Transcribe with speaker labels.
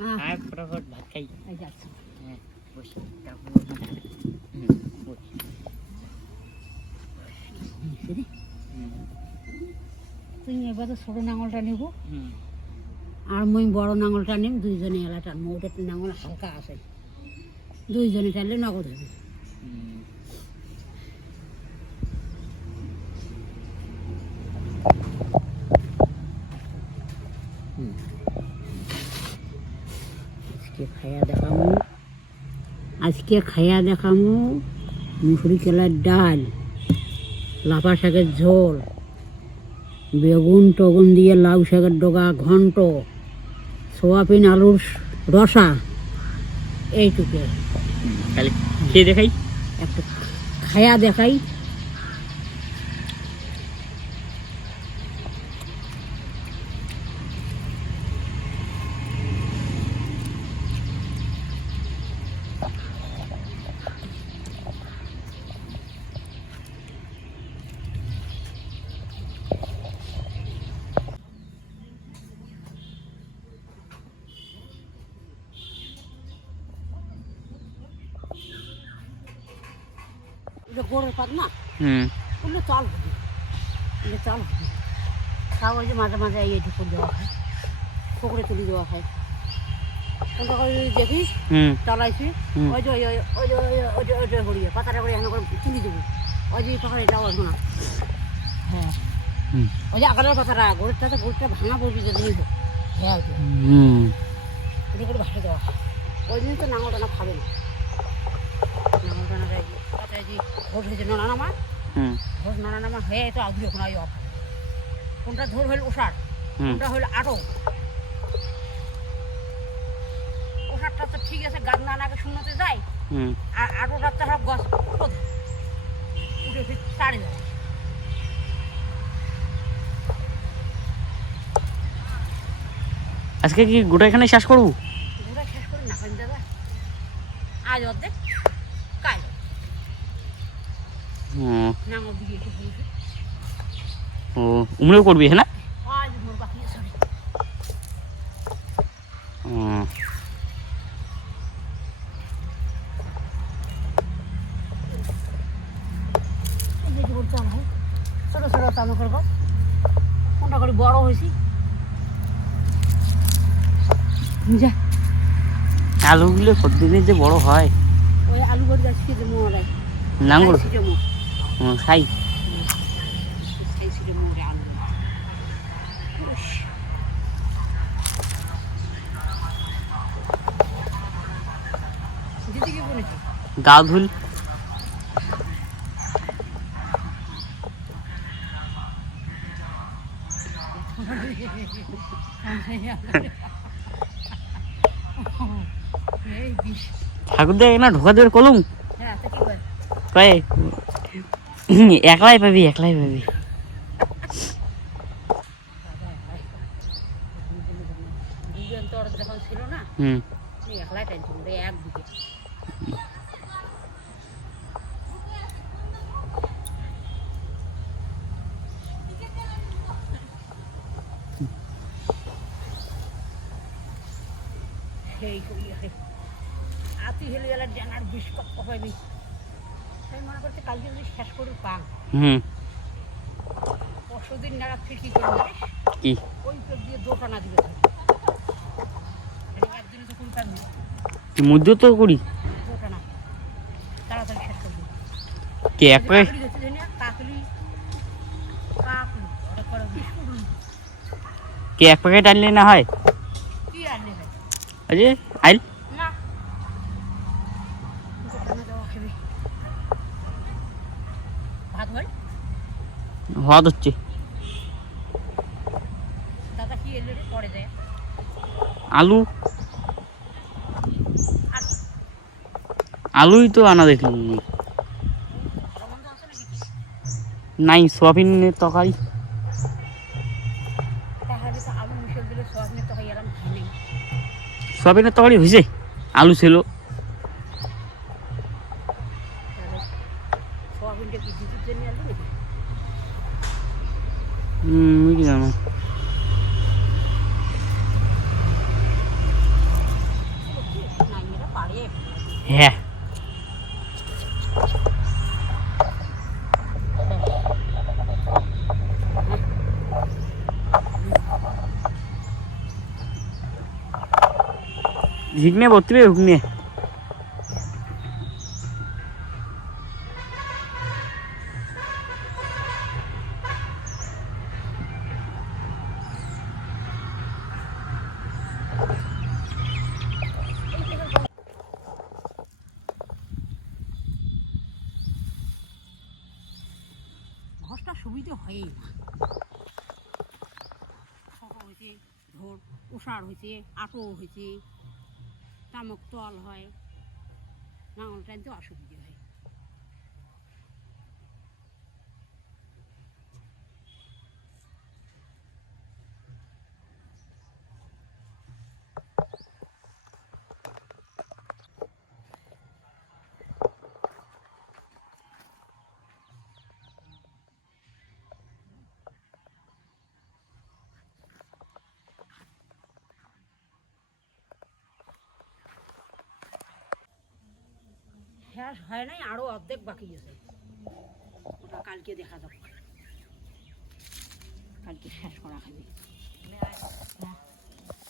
Speaker 1: হুম,
Speaker 2: তুই এবার তো ছোটো নাঙলটা নেব। আর মুই বড় নাঙলটা নিম দুইজনে এলা টানবো ওটা নাঙল হালকা আছে। দুইজনে টানলে নগদ হবে। আজকে খাইয়া দেখামু। আজকে খাইয়া দেখামু মুসুরি কেলার ডাল লাফা শাকের ঝোল বেগুন টগুন দিয়ে লাউ শাকের ডগা ঘন্ট সোয়াবিন আলুর রসা এইটুকু
Speaker 1: খালি খেয়ে দেখাই।
Speaker 2: একটু খায়া দেখাই। গরুর পাত না
Speaker 1: হুম।
Speaker 2: ওগুলো চাল হবে ওগুলো চাল হবে ওই যে মাঝে মাঝে এই ঢুকুর দেওয়া হয় পুকুরে তুলি দেওয়া হয়। দেখিস চালাইছি। ওই যে ওই যে ওই যে ওই যে হরিয়ে পাতাটা করে এখানে করে তুলি দেবো। ওই যে পাখারে যাওয়া না হ্যাঁ। ওই যে আগলের পাতাটা গরুটা তো? গরুটা ভাঙা পড়বি যদি হ্যাঁ করে ভাসে দেওয়া হয়। ওই দিন তো নাঙল টানা খাবে না নাঙল টানা যায় পাতায় যে ভোট হয়েছে নানা নামা
Speaker 1: হুম।
Speaker 2: ভোট নানা নামা হয়ে তো আগুলি এখন আই অফ কোনটা ধর হইল ওষার কোনটা হইল আটো। ওষারটা তো ঠিক আছে গাছ না আগে শূন্যতে যায় আর আটোটার তো সব গাছ উঠো উঠে ছাড়ে যায়
Speaker 1: আজকে কি গোটা এখানে শেষ করব?
Speaker 2: ঘুরে শেষ করি না দাদা আজ অর্ধেক কাল
Speaker 1: হুম
Speaker 2: নাঙল দিকে একটু ঘুরে
Speaker 1: ও উমরেও করবি হ্যাঁ না?
Speaker 2: ছোটো ছোটো চাল করব কোনটা করে বড় হয়েছি যা
Speaker 1: আলুগুলো কতদিনে যে বড় হয়
Speaker 2: ওই আলু গড়ি
Speaker 1: নাঙ্গল
Speaker 2: ছিটে মোড়
Speaker 1: হুম খাই
Speaker 2: সেই ছিটে মোড়ে আলু উস। দিদি কি বলেছে
Speaker 1: গা ধুল ঠাকুর দেখ না ঢোকা দেবে কলম
Speaker 2: হ্যাঁ
Speaker 1: কয়ে একলাই পাবি একলাই পাবি।
Speaker 2: দুজন তোর যখন ছিল না
Speaker 1: হুম।
Speaker 2: তুই একলাই টেনশন করে এক দিকে সেই করি আরে আতি হেলে গেলে ডানার বিষ কত মনে করছে কালকে যদি শেষ করে পান।
Speaker 1: হুম।
Speaker 2: পরশু দিন নাগাদ ফির কি করব
Speaker 1: কি?
Speaker 2: ওই পেট দিয়ে দোটানা দিবে একদিনে তো
Speaker 1: করি
Speaker 2: দোটানা তাড়াতাড়ি শেষ করবি
Speaker 1: কে এক প্যাকেট
Speaker 2: কাকলি? কাকলি কাকলি ওটা করে
Speaker 1: কে এক প্যাকেট আনলে না হয়?
Speaker 2: কি আনলে ভাই?
Speaker 1: আরে আইল
Speaker 2: না দোকানে দেওয়া খাবি ভাত
Speaker 1: হচ্ছে। আলু। আলুই তো আনা দেখলাম নাই সোয়াবিনের তরকারি।
Speaker 2: সোয়াবিনের
Speaker 1: তরকারি হয়েছে। আলু ছিল।
Speaker 2: 음,
Speaker 1: 여기잖아. 예. 빅맵 어때,
Speaker 2: 빅맵? সুবিধে হয়ই না। হয়েছে, ধর, উষার হয়েছে আটো হয়েছে, তামক তল হয়, নাঙল টানতে অসুবিধে হয়। হ্যাঁ হয় নাই আরও অর্ধেক বাকি আছে। ওটা কালকে দেখা যাবে। কালকে শেষ করা খাবে হ্যাঁ